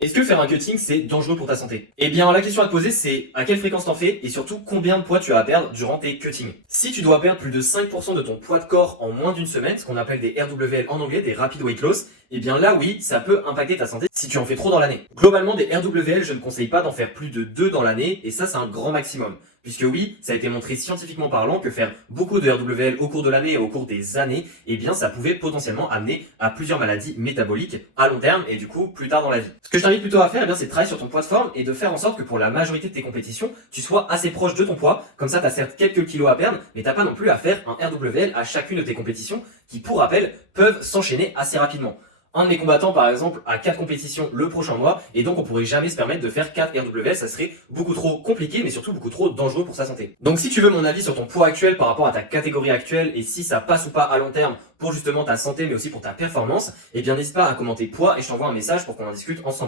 Est-ce que faire un cutting, c'est dangereux pour ta santé? Eh bien, la question à te poser, c'est à quelle fréquence t'en fais et surtout combien de poids tu as à perdre durant tes cuttings. Si tu dois perdre plus de 5% de ton poids de corps en moins d'une semaine, ce qu'on appelle des RWL en anglais, des Rapid Weight Loss, eh bien là oui, ça peut impacter ta santé si tu en fais trop dans l'année. Globalement, des RWL, je ne conseille pas d'en faire plus de 2 dans l'année et ça c'est un grand maximum. Puisque oui, ça a été montré scientifiquement parlant que faire beaucoup de RWL au cours de l'année et au cours des années, eh bien ça pouvait potentiellement amener à plusieurs maladies métaboliques à long terme et du coup plus tard dans la vie. Ce que je t'invite plutôt à faire, eh bien, c'est de travailler sur ton poids de forme et de faire en sorte que pour la majorité de tes compétitions, tu sois assez proche de ton poids. Comme ça, tu as certes quelques kilos à perdre, mais t'as pas non plus à faire un RWL à chacune de tes compétitions qui, pour rappel, peuvent s'enchaîner assez rapidement. Un de mes combattants, par exemple, a 4 compétitions le prochain mois, et donc on pourrait jamais se permettre de faire 4 RWL, ça serait beaucoup trop compliqué, mais surtout beaucoup trop dangereux pour sa santé. Donc si tu veux mon avis sur ton poids actuel par rapport à ta catégorie actuelle, et si ça passe ou pas à long terme pour justement ta santé, mais aussi pour ta performance, eh bien n'hésite pas à commenter poids, et je t'envoie un message pour qu'on en discute ensemble.